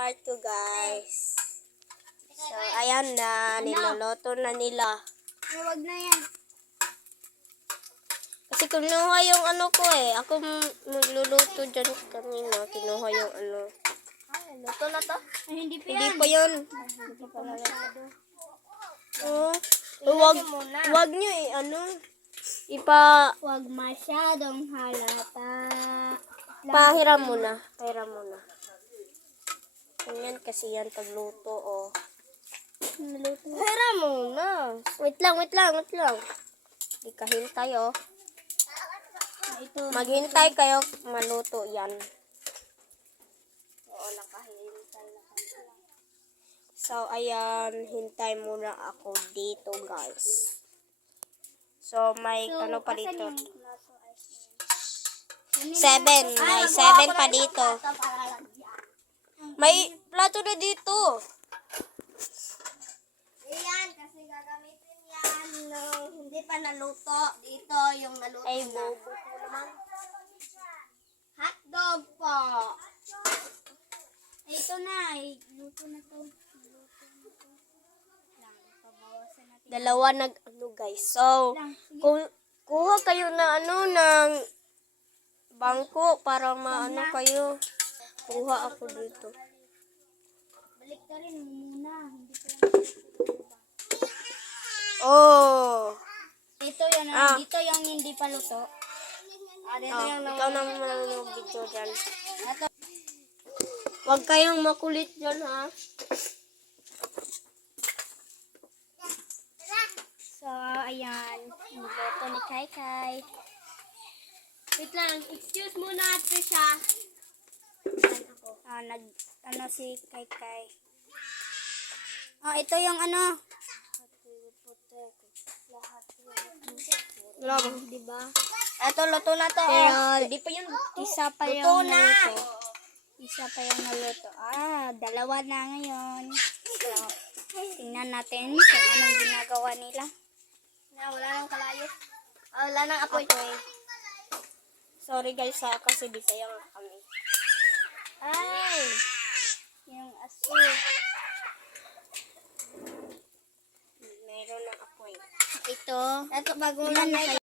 part 2 guys. So, ayan na. Niloloto na nila. Huwag na yan. Kasi kinuha yung ano ko eh. Ako magluluto dyan kanina. Kinuha yung ano. Ay, luto na to. Ay, hindi pa Hindi yan. Hindi pa masyado. Oh. Wag, wag nyo eh, ano. Ipa, Huwag masyadong halata. pahiram muna. Pahiram muna. Ganyan kasi yan pagluto, oh. Naluto. Pahiram muna. Wait lang, wait lang, wait lang. Di ka hintay, oh. Ito. Maghintay kayo, maluto yan. Oo, nakahintay na. So, ayan, hintay muna ako dito, guys. So, may ano pa dito. Seven. May seven pa dito. May plato na dito. Ayan, kasi gagamitin yan nung hindi pa naluto. Dito yung naluto Ay, na. bobo ko naman. Hotdog po. Ito na. Ay, luto na to. Dalawa nag, ano, guys. So, kung kuha kayo na ano ng bangko para maano kayo. Kuha ako dito. Balik ka rin muna. Hindi ko lang. Oh. Dito yan. Ah. Dito yung hindi pa luto. Ah, dito Ah, yung ikaw na manonood video dyan. Huwag kayong makulit dyan, ha? So, ayan. Niluto ni Kai Kai. Wait lang. Excuse muna, Trisha. Ah, nag, ano si Kai Kai. Ah, ito yung ano. Grabe. Di ba? Ito, luto na to. Pero, oh. di pa yun. Isa pa Luto yung na. naluto. Isa pa yung naluto. Ah, dalawa na ngayon. So, tingnan natin kung anong ginagawa nila. Na, wala nang kalayo. Ah, wala nang apoy. Okay. Sorry guys, ha, kasi bisaya nga kami. Ay! Yung aso. Meron ng apoy. Ito. Ito, bago Ilan na